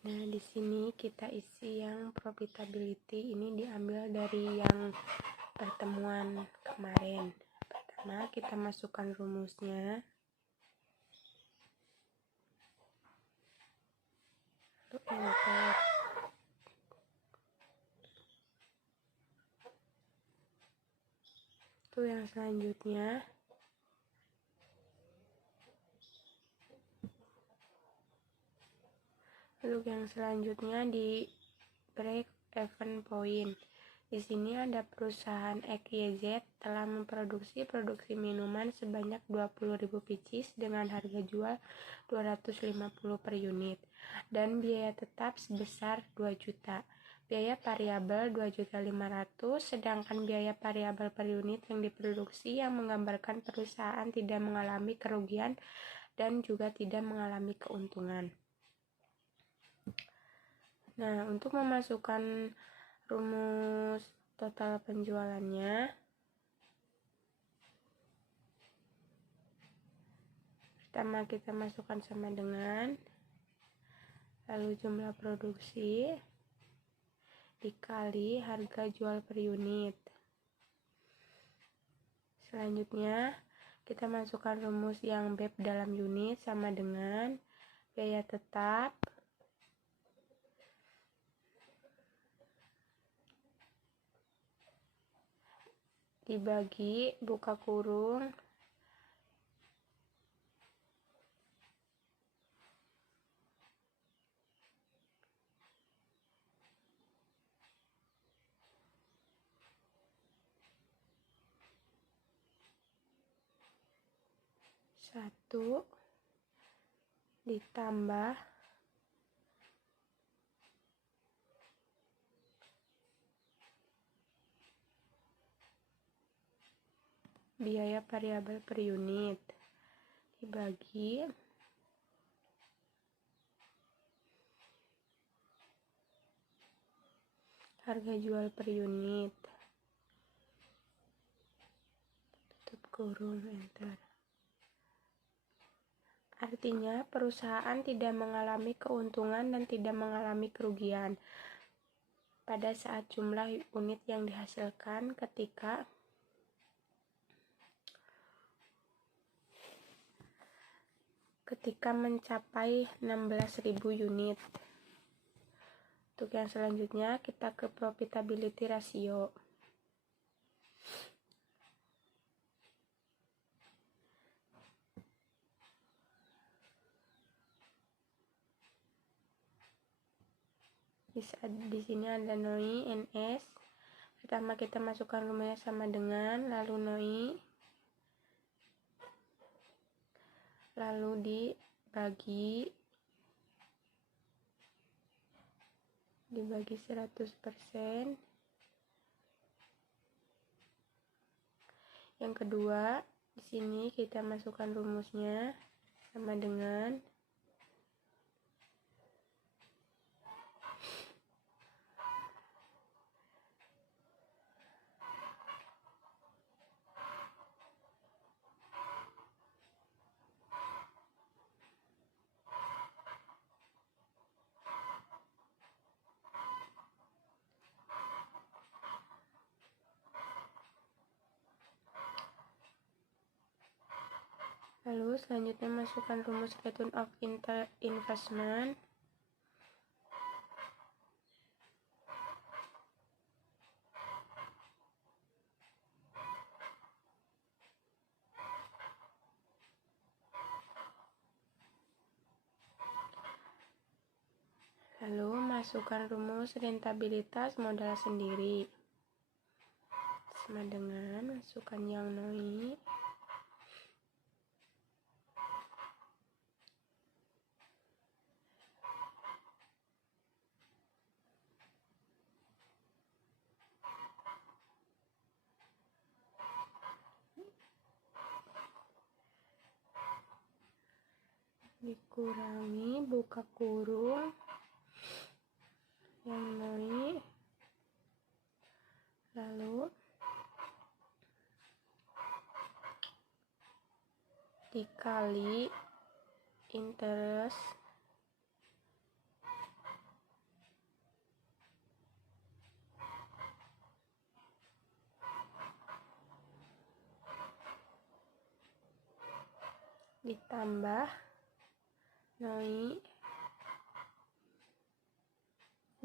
Nah, di sini kita isi yang profitability. Ini diambil dari yang pertemuan kemarin. Pertama, kita masukkan rumusnya. Lalu enter. Itu yang selanjutnya. Lalu yang selanjutnya di break even point. Di sini ada perusahaan XYZ telah memproduksi minuman sebanyak 20.000 pieces dengan harga jual 250 per unit dan biaya tetap sebesar 2 juta. Biaya variabel 2.500.000, sedangkan biaya variabel per unit yang diproduksi yang menggambarkan perusahaan tidak mengalami kerugian dan juga tidak mengalami keuntungan. Nah, untuk memasukkan rumus total penjualannya, pertama kita masukkan sama dengan, lalu jumlah produksi dikali harga jual per unit. Selanjutnya, kita masukkan rumus yang BEP dalam unit sama dengan biaya tetap dibagi buka kurung satu ditambah biaya variabel per unit dibagi harga jual per unit, tutup kurung, enter. Artinya perusahaan tidak mengalami keuntungan dan tidak mengalami kerugian pada saat jumlah unit yang dihasilkan ketika mencapai 16.000 unit. Untuk yang selanjutnya kita ke profitability ratio. Di sini ada NOI, NS. Pertama kita masukkan rumusnya sama dengan, lalu NOI, lalu dibagi 100%. Yang kedua, di sini kita masukkan rumusnya sama dengan lalu selanjutnya masukkan rumus return of investment. Lalu masukkan rumus rentabilitas modal sendiri sama dengan masukkan yang NOI dikurangi buka kurung yang NOI, lalu dikali interest ditambah NOI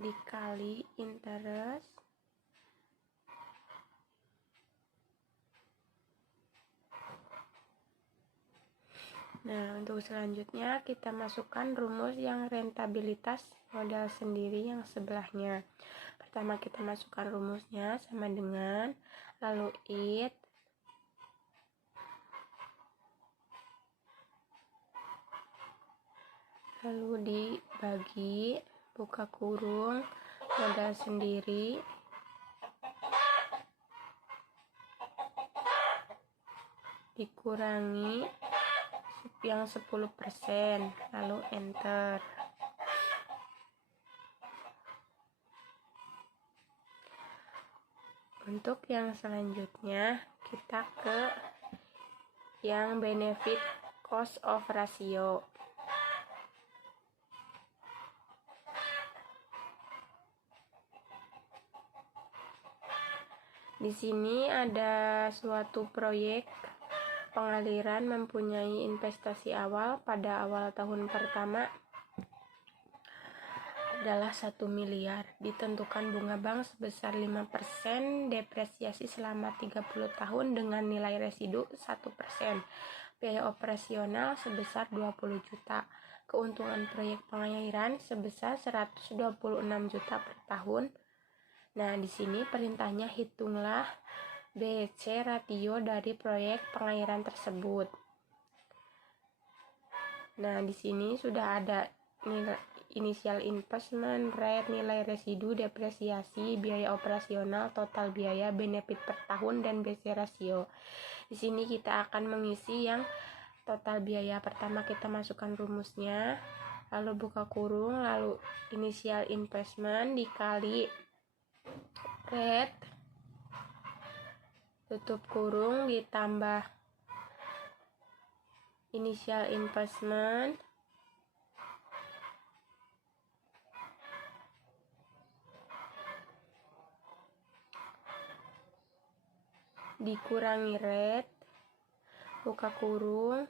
dikali interest Nah, untuk selanjutnya kita masukkan rumus yang rentabilitas modal sendiri yang sebelahnya. Pertama kita masukkan rumusnya sama dengan lalu IT lalu dibagi buka kurung modal sendiri dikurangi yang 10%, lalu enter. Untuk yang selanjutnya kita ke yang benefit cost of ratio. Di sini ada suatu proyek pengaliran mempunyai investasi awal pada awal tahun pertama adalah 1 miliar. Ditentukan bunga bank sebesar 5%, depresiasi selama 30 tahun dengan nilai residu 1%. Biaya operasional sebesar 20 juta. Keuntungan proyek pengairan sebesar 126 juta per tahun. Nah, di sini perintahnya hitunglah BC ratio dari proyek pengairan tersebut. Nah, di sini sudah ada nilai initial investment, rate, nilai residu, depresiasi, biaya operasional, total biaya, benefit per tahun, dan BC ratio. Di sini kita akan mengisi yang total biaya. Pertama kita masukkan rumusnya, lalu buka kurung, lalu initial investment dikali rate, tutup kurung, ditambah initial investment dikurangi rate, buka kurung,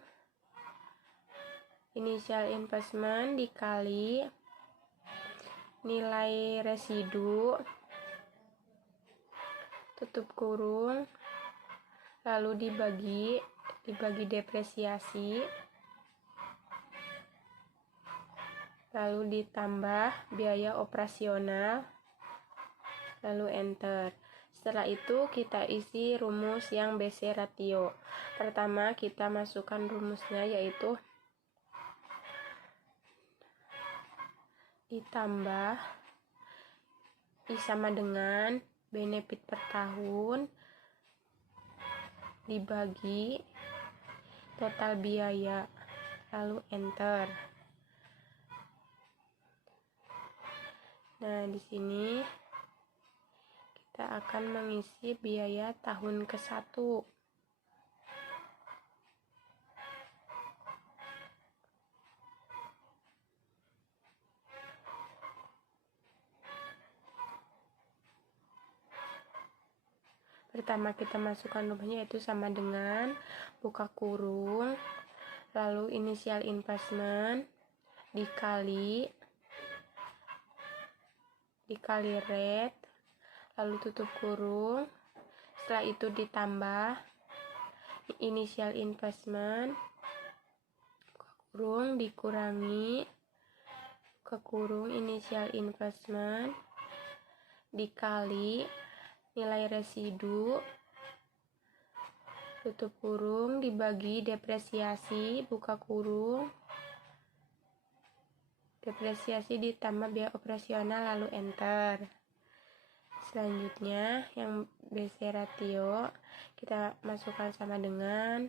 initial investment dikali nilai residu, tutup kurung, lalu dibagi depresiasi, lalu ditambah biaya operasional, lalu enter. Setelah itu kita isi rumus yang BC ratio. Pertama kita masukkan rumusnya yaitu ditambah I sama dengan benefit per tahun dibagi total biaya, lalu enter. Nah, di sini kita akan mengisi biaya tahun ke-1. Pertama kita masukkan rumusnya yaitu sama dengan buka kurung, lalu initial investment dikali rate, lalu tutup kurung. Setelah itu ditambah initial investment buka kurung dikurangi ke kurung initial investment dikali nilai residu, tutup kurung, dibagi depresiasi, buka kurung, depresiasi ditambah biaya operasional, lalu enter. Selanjutnya yang BC ratio kita masukkan sama dengan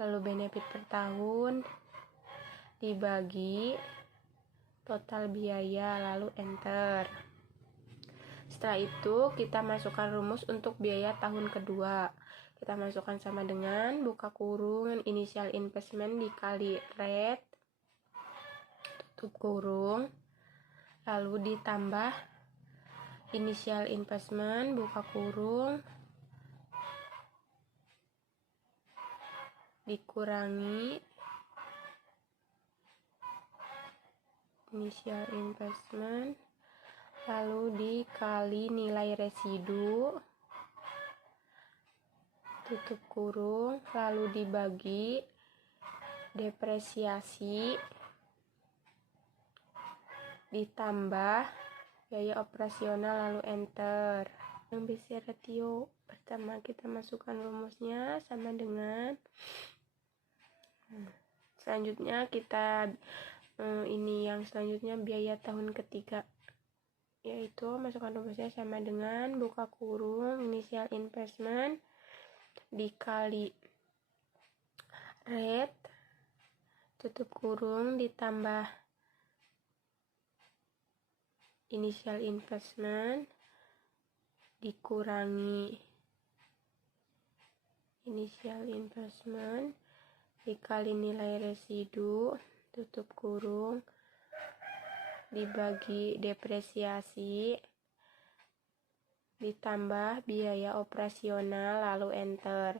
lalu benefit per tahun dibagi total biaya, lalu enter. Setelah itu kita masukkan rumus untuk biaya tahun kedua. Kita masukkan sama dengan buka kurung initial investment dikali rate, tutup kurung, lalu ditambah initial investment buka kurung dikurangi initial investment, lalu dikali nilai residu, tutup kurung, lalu dibagi depresiasi, ditambah biaya operasional, lalu enter. Yang BC ratio pertama kita masukkan rumusnya sama dengan selanjutnya kita selanjutnya biaya tahun ketiga, yaitu masukkan rumusnya sama dengan buka kurung initial investment dikali rate, tutup kurung, ditambah initial investment dikurangi initial investment dikali nilai residu, tutup kurung, dibagi depresiasi, ditambah biaya operasional, lalu enter.